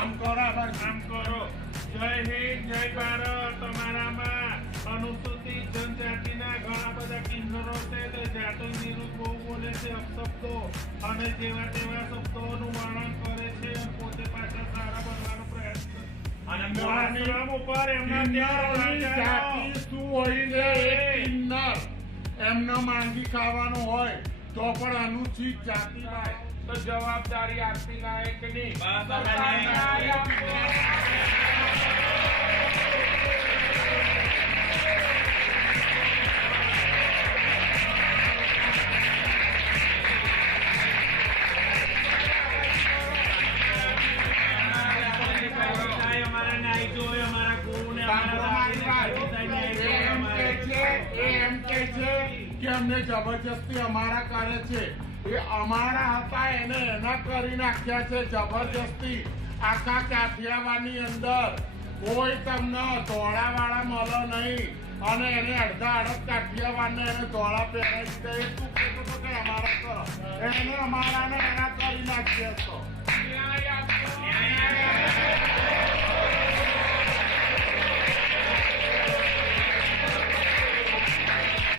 આમ કરો આમ કરો. જય હિન્દ જય ભારત તમારામાં અનુસૂચિત જનજાતિના ઘણા બધા કિન્નરો છે તે જાતિ નિરૂપ બહુ બોલે છે અપશબ્દો અને જેવા તેવા શબ્દોનું વર્ણન કરે છે પોતે પાછા સારા બનવાનો કિન્નર. એમને માંગી ખાવાનું હોય. તો પણ અનુચિત જાતિ લાય તો જવાબદારી આપતી લાયક નહીં. એમ કે છે એ એમ છે કે અમને જબરજસ્તી અમારા કરે છે. એ અમારા હતા, એને એના કરી નાખ્યા છે જબરજસ્તી. આખા કાઠિયાવાડની અંદર કોઈ તમને ધોળાવાળા મળો નહીં. અને એને અડધા અડધ કાઠિયાવાડને એને ધોળા પહેરાવી દે એ શું કહેતો હતો કે અમારા કરો એને અમારાને એના કરી નાખ્યા છો.